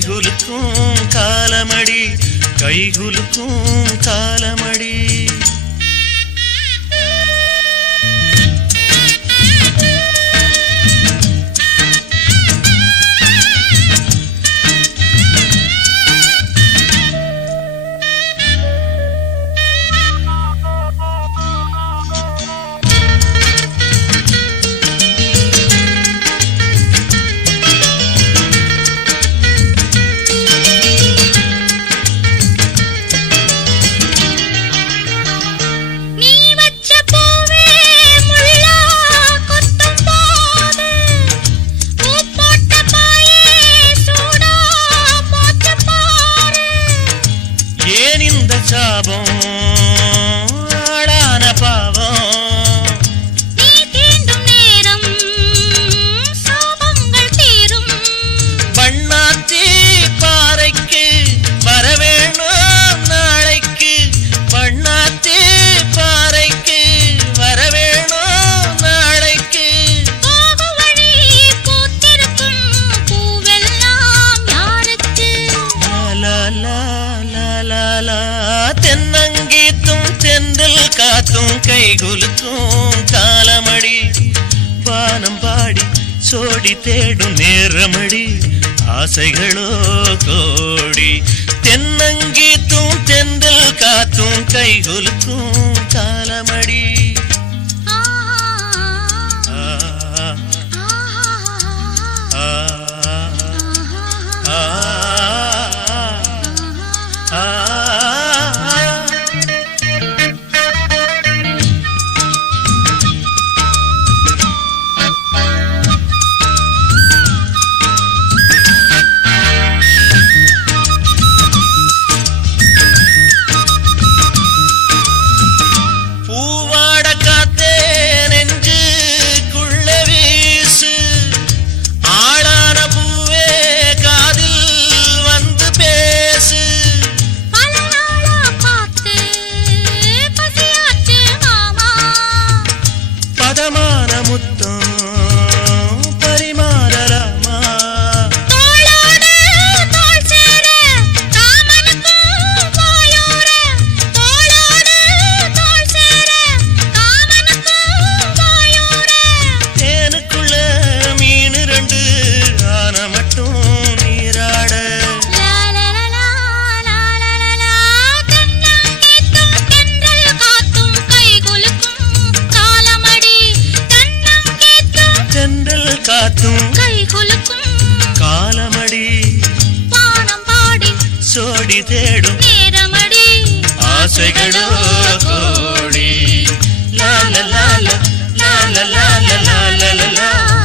கைகுலுக்கும் காலமடி கைகுலுக்கும் காலமடி சாபம் ஆடான பாவம் நீ தீண்டும் நேரம் சாபங்கள் தீரும் பண்ணாத்தி பாறைக்கு வரவேணும் நாளைக்கு பண்ணாத்தி பாறைக்கு வரவேணும் நாளைக்கு போகும் வழி பூத்திருக்கும் பூவெல்லாம் யாருக்கு லா தென்னங்கீத்தும் தென்றல் காத்தும் கைகுலுக்கும் காலமடி வானம் பாடி சோடி தேடும் நேரமடி ஆசைகளோ கோடி தென்னங்கீத்தும் தென்றல் காத்தும் கைகுலுக்கும் காலமடி காத்தும் கைகுலுக்கும் காலமடி வானம் பாடி சோடி தேடும் நேரமடி ஆசைகளோ கோடி லா லா லா லா லா லா லா லா லா